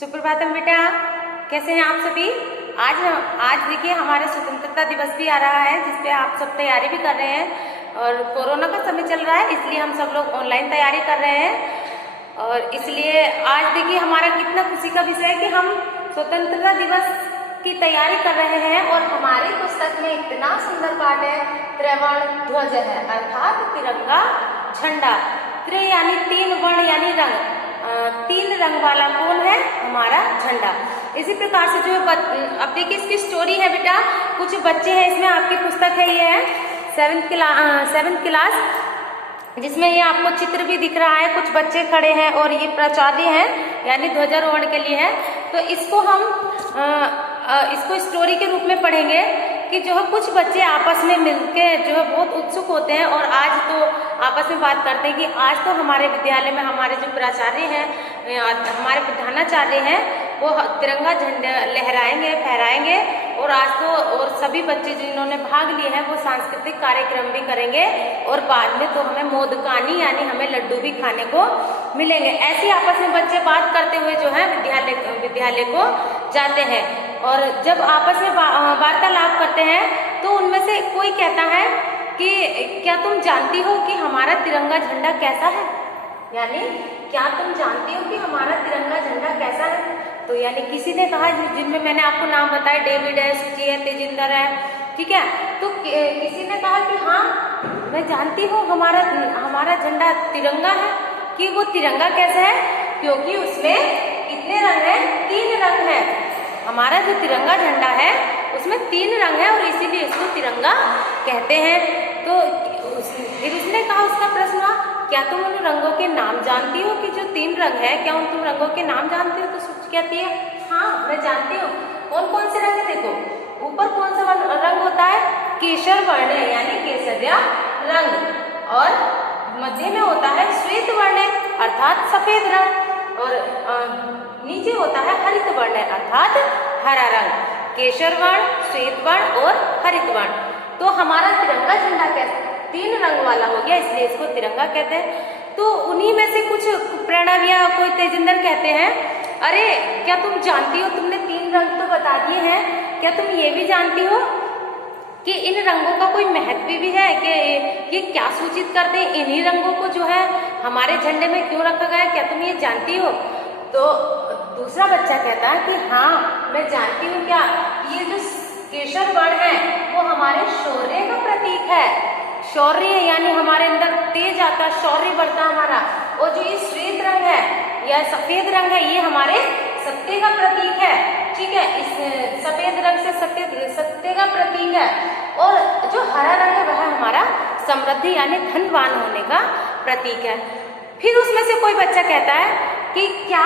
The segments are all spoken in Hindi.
सुप्रभातम बेटा, कैसे हैं आप सभी। आज देखिए हमारे स्वतंत्रता दिवस भी आ रहा है, जिसपे आप सब तैयारी भी कर रहे हैं। और कोरोना का समय चल रहा है, इसलिए हम सब लोग ऑनलाइन तैयारी कर रहे हैं। और इसलिए आज देखिए हमारा कितना खुशी का विषय है कि हम स्वतंत्रता दिवस की तैयारी कर रहे हैं। और हमारी पुस्तक में इतना सुंदर पाठ है, त्रिवर्ण ध्वज है, अर्थात तिरंगा झंडा। त्रि यानी तीन, वर्ण यानी रंग, तीन रंग वाला कौन है? हमारा झंडा। इसी प्रकार से जो है अब देखिए इसकी स्टोरी है बेटा। कुछ बच्चे हैं, इसमें आपकी पुस्तक है, ये है 7th क्लास, जिसमें ये आपको चित्र भी दिख रहा है। कुछ बच्चे खड़े हैं और ये प्राचार्य हैं, यानी ध्वजारोहण के लिए है। तो इसको हम इसको स्टोरी के रूप में पढ़ेंगे कि जो है कुछ बच्चे आपस में मिलके जो है बहुत उत्सुक होते हैं। और आज तो आपस में बात करते हैं कि आज तो हमारे विद्यालय में हमारे जो प्राचार्य हैं, हमारे प्रधानाचार्य हैं, वो तिरंगा झंडा लहराएंगे, फहराएंगे। और आज तो और सभी बच्चे जिन्होंने भाग लिए हैं वो सांस्कृतिक कार्यक्रम भी करेंगे। और बाद में तो हमें मोदकानी यानी हमें लड्डू भी खाने को मिलेंगे। ऐसे आपस में बच्चे बात करते हुए जो है विद्यालय को जाते हैं। और जब आपस में वार्तालाप करते हैं तो उनमें से कोई कहता है कि क्या तुम जानती हो कि हमारा तिरंगा झंडा कैसा है? यानी क्या तुम जानती हो कि हमारा तिरंगा झंडा कैसा है? तो यानी किसी ने कहा, जिनमें मैंने आपको नाम बताया, डेविड है, सुची है, तेजिंदर है, ठीक है। तो किसी ने कहा कि हाँ मैं जानती हूँ, हमारा झंडा तिरंगा है। कि वो तिरंगा कैसा है? क्योंकि उसमें कितने रंग हैं? 3 रंग है। हमारा जो तिरंगा झंडा है उसमें 3 रंग है और इसीलिए इसको तिरंगा कहते हैं। तो फिर उसने कहा, उसका प्रश्न हुआ, क्या तुम उन रंगों के नाम जानती हो कि जो 3 रंग है, क्या तुम रंगों के नाम जानती हो? तो सूची कहती है हाँ मैं जानती हूँ। कौन कौन से रंग है? देखो ऊपर कौन सा रंग होता है? केसर वर्ण यानी केसरिया रंग। और मध्य में होता है श्वेत वर्ण अर्थात सफेद रंग। और नीचे होता है हरित वर्ण अर्थात हरा रंग। केसर वर्ण, श्वेत वर्ण और हरित वर्ण। तो हमारा तिरंगा झंडा कैसे 3 रंग वाला हो गया, इसलिए इसको तिरंगा कहते हैं। तो उन्हीं में से कुछ प्रणव या कोई तेजिंदर कहते हैं, अरे क्या तुम जानती हो, तुमने 3 रंग तो बता दिए हैं, क्या तुम ये भी जानती हो कि इन रंगों का कोई महत्व भी है? कि ये क्या सूचित करते हैं? इन्हीं रंगों को जो है हमारे झंडे में क्यों रखा गया है, क्या तुम ये जानती हो? तो दूसरा बच्चा कहता है कि हाँ मैं जानती हूँ। क्या ये जो केसर वर्ण है वो हमारे शौर्य का प्रतीक है। शौर्य यानी हमारे अंदर तेज आता, शौर्य बढ़ता हमारा। और जो ये श्वेत रंग है या सफेद रंग है, ये हमारे सत्य का प्रतीक है, ठीक है। इस सफेद रंग से सत्य का प्रतीक है। और जो हरा रंग है वह हमारा समृद्धि यानी धनवान होने का प्रतीक है। फिर उसमें से कोई बच्चा कहता है कि क्या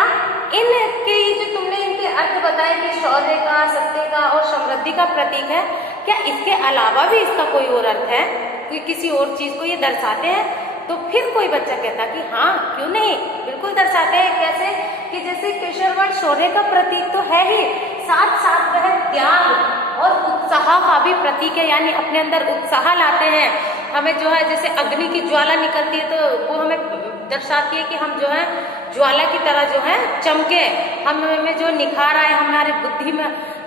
इनके जो तुमने इनके अर्थ बताए कि शौर्य का, सत्य का और समृद्धि का प्रतीक है, क्या इसके अलावा भी इसका कोई और अर्थ है? कोई किसी और चीज को ये दर्शाते हैं? तो फिर कोई बच्चा कहता कि हाँ क्यों नहीं, बिल्कुल दर्शाते हैं। कैसे? कि जैसे केसर वर्ण शौर्य का प्रतीक तो है ही, साथ साथ वह त्याग और उत्साह का भी प्रतीक है, यानी अपने अंदर उत्साह लाते हैं। हमें जो है जैसे अग्नि की ज्वाला निकलती है तो वो हमें दर्शाती है कि हम जो है ज्वाला की तरह जो है चमके, हमें जो निखार आए, हमारे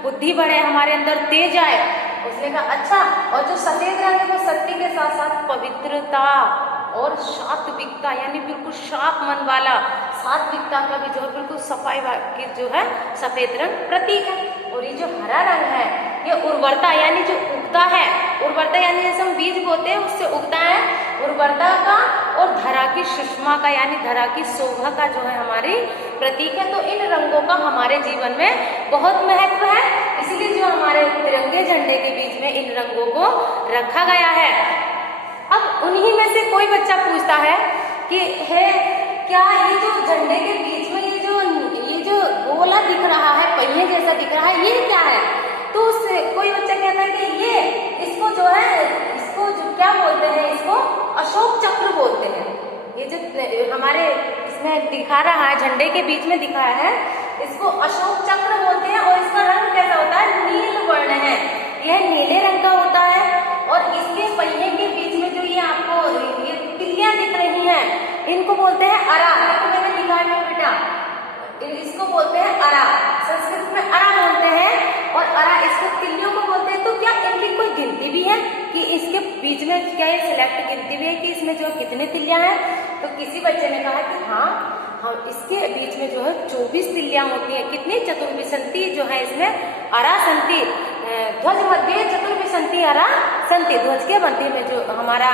बुद्धि बढ़े, हमारे अंदर तेज आए। उसने कहा अच्छा। और जो सफेद रंग है वो सत्य के साथ साथ पवित्रता और सात्विकता यानी बिल्कुल साफ मन वाला, सात्विकता का भी जो है बिल्कुल सफाई की जो है सफेद रंग प्रतीक है। और ये जो हरा रंग है ये उर्वरता यानी जो उगता है, उर्वरता यानी जैसे हम बीज बोते हैं उससे उगता है, उर्वरता का और धरा की सुषमा का यानी धरा की शोभा का जो है हमारी प्रतीक है। तो इन रंगों का हमारे जीवन में बहुत महत्व है, इसीलिए जो हमारे तिरंगे झंडे के बीच में इन रंगों को रखा गया है। अब उन्हीं में से कोई बच्चा पूछता है कि है क्या ये जो झंडे के बीच में ये जो गोला दिख रहा है, पहिए जैसा दिख रहा है, ये क्या है? तो उससे कोई बच्चा कहता है कि ये इसको जो क्या बोलते हैं, इसको अशोक चक्र बोलते हैं। ये जो हमारे इसमें दिखा रहा है, झंडे के बीच में दिखाया है, इसको अशोक चक्र बोलते हैं। और इसका रंग कैसा होता है? नील वर्ण है, यह नीले रंग का होता है। और इसके पहिए के बीच में जो ये आपको ये तिलियां दिख रही हैं, इनको बोलते हैं अरा। देखो मैंने लिखा है बेटा, इसको बोलते हैं अरा। में जो कितने तिल्लियां हैं? तो किसी बच्चे ने कहा कि हाँ, हम इसके बीच में जो है 24 तिल्लियां होती हैं। कितनी? चतुर्विंशति जो है इसमें अरा संति, ध्वज मध्य चतुर्विंशति अरा संति, ध्वज के मध्य में जो हमारा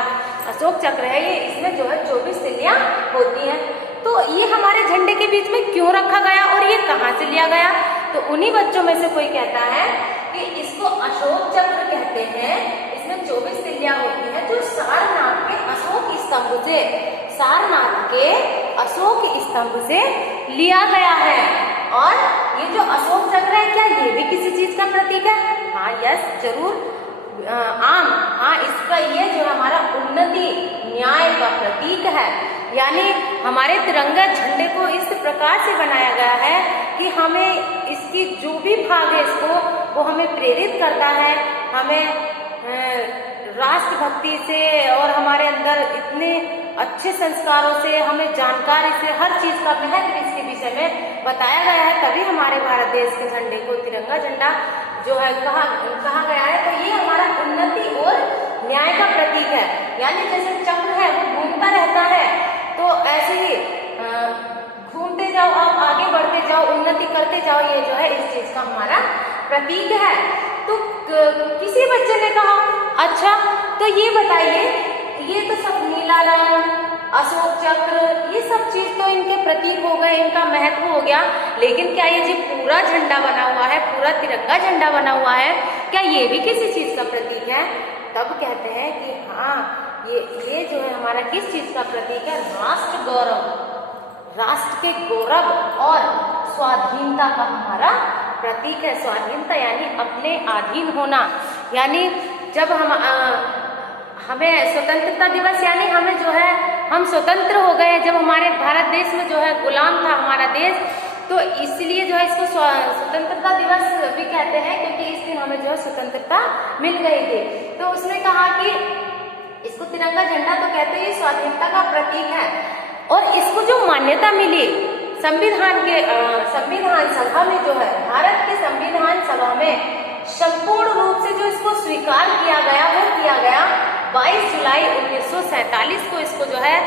अशोक चक्र है ये इसमें जो है 24 तिल्लियां होती हैं। तो ये हमारे झंडे के बीच में क्यों रखा गया और ये कहाँ से लिया गया? तो उन्हीं बच्चों में से कोई कहता है कि इसको अशोक चक्र कहते हैं। इसमें 24 तिल्लियां होती हैं जो सारनाथ के अशोक स्तंभ से, सारनाथ के अशोक स्तंभ से लिया गया है। और ये जो अशोक चक्र है क्या ये भी किसी चीज का प्रतीक है? हाँ, यस, जरूर, हाँ, इसका ये जो हमारा उन्नति न्याय का प्रतीक है। यानी हमारे तिरंगा झंडे को इस प्रकार से बनाया गया है कि हमें इसकी जो भी भाग है इसको वो हमें प्रेरित करता है, हमें राष्ट्रभक्ति से और हमारे अंदर इतने अच्छे संस्कारों से, हमें जानकारी से, हर चीज का महत्व इसके विषय में बताया गया है। तभी हमारे भारत देश के झंडे को तिरंगा झंडा जो है कहा गया है। तो ये हमारा उन्नति और न्याय का प्रतीक है। यानी जैसे चक्र है वो घूमता रहता है, तो ऐसे ही घूमते जाओ, आप आगे बढ़ते जाओ, उन्नति करते जाओ, ये जो है इस चीज का हमारा प्रतीक है। तो किसी बच्चे ने कहा अच्छा तो ये बताइए, ये तो सब नीला रंग, अशोक चक्र, ये सब चीज तो इनके प्रतीक हो गए, इनका महत्व हो गया, लेकिन क्या ये जो पूरा झंडा बना हुआ है, पूरा तिरंगा झंडा बना हुआ है, क्या ये भी किसी चीज का प्रतीक है? तब कहते हैं कि हाँ, ये जो है हमारा किस चीज का प्रतीक है? राष्ट्र गौरव, राष्ट्र के गौरव और स्वाधीनता का हमारा प्रतीक है। स्वाधीनता यानी अपने अधीन होना, यानी जब हमें स्वतंत्रता दिवस यानी हमें जो है हम स्वतंत्र हो गए, जब हमारे भारत देश में जो है गुलाम था हमारा देश, तो इसलिए जो है इसको स्वतंत्रता दिवस भी कहते हैं, क्योंकि इस दिन हमें जो है स्वतंत्रता मिल गई थी। तो उसने कहा कि इसको तिरंगा झंडा तो कहते हैं, ये स्वाधीनता का प्रतीक है। और इसको जो मान्यता मिली संविधान सभा में, जो है भारत के संविधान सभा में संपूर्ण रूप से जो इसको स्वीकार किया गया, वो किया गया 22 जुलाई 1947 को। इसको जो है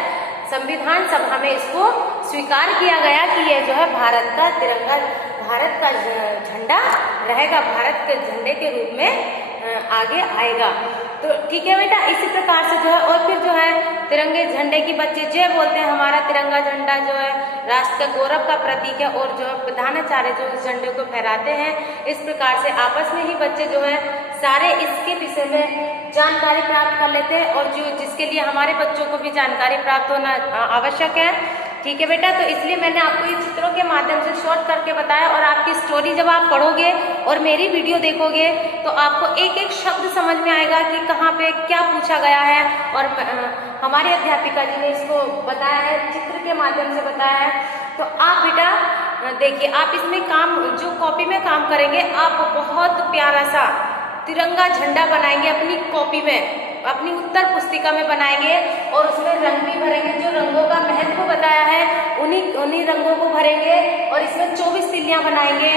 संविधान सभा में इसको स्वीकार किया गया कि ये जो है भारत का तिरंगा, भारत का झंडा रहेगा, भारत के झंडे के रूप में आगे आएगा। तो ठीक है बेटा, इसी प्रकार से जो है, और फिर जो है तिरंगे झंडे की बच्चे जय बोलते हैं। हमारा तिरंगा झंडा जो है राष्ट्र का गौरव का प्रतीक है, और जो प्रधानाचार्य जो इस झंडे को फहराते हैं, इस प्रकार से आपस में ही बच्चे जो है सारे इसके विषय में जानकारी प्राप्त कर लेते हैं, और जो जिसके लिए हमारे बच्चों को भी जानकारी प्राप्त होना आवश्यक है। ठीक है बेटा, तो इसलिए मैंने आपको ये चित्रों के माध्यम से शॉर्ट करके बताया, और आपकी स्टोरी जब आप पढ़ोगे और मेरी वीडियो देखोगे तो आपको एक एक शब्द समझ में आएगा कि कहाँ पे क्या पूछा गया है। और हमारी अध्यापिका जी ने इसको बताया है, चित्र के माध्यम से बताया है। तो आप बेटा देखिए, आप इसमें काम, जो कॉपी में काम करेंगे, आप बहुत प्यारा सा तिरंगा झंडा बनाएंगे अपनी कॉपी में, अपनी उत्तर पुस्तिका में बनाएंगे, और उसमें रंग भी भरेंगे। जो रंगों का महत्व बताया है उन्हीं रंगों को भरेंगे, और इसमें 24 तिल्लियां बनाएंगे।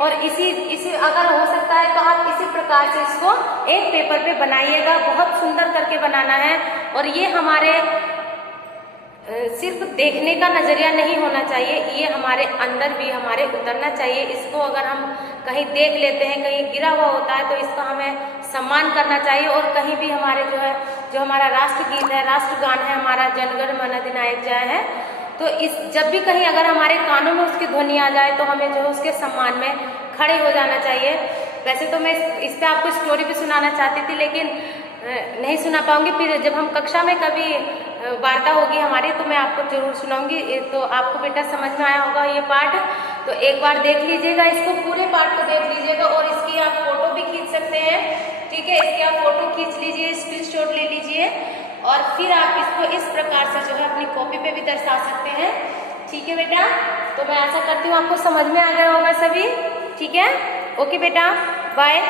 और इसी अगर हो सकता है तो आप इसी प्रकार से इसको एक पेपर पे बनाइएगा, बहुत सुंदर करके बनाना है। और ये हमारे सिर्फ देखने का नजरिया नहीं होना चाहिए, ये हमारे अंदर भी हमारे उतरना चाहिए। इसको अगर हम कहीं देख लेते हैं, कहीं गिरा हुआ होता है, तो इसका हमें सम्मान करना चाहिए। और कहीं भी हमारे जो हमारा राष्ट्रगीत है, राष्ट्रगान है, हमारा जनगण मन अधिनायक जय है, तो जब भी कहीं अगर हमारे कानों में उसकी ध्वनि आ जाए तो हमें जो है उसके सम्मान में खड़े हो जाना चाहिए। वैसे तो मैं इस पे आपको स्टोरी भी सुनाना चाहती थी, लेकिन नहीं सुना पाऊंगी। फिर जब हम कक्षा में कभी वार्ता होगी हमारी तो मैं आपको जरूर सुनाऊंगी। तो आपको बेटा समझ में आया होगा ये पाठ, तो एक बार देख लीजिएगा, इसको पूरे पाठ को देख लीजिएगा, और इसकी आप फोटो भी खींच सकते हैं। ठीक है, इसकी आप फोटो खींच लीजिए, स्क्रीनशॉट ले लीजिए, और फिर आप इसको इस प्रकार से जो है अपनी कॉपी पे भी दर्शा सकते हैं। ठीक है बेटा, तो मैं आशा करती हूँ आपको समझ में आ गया होगा सभी। ठीक है, ओके बेटा, बाय।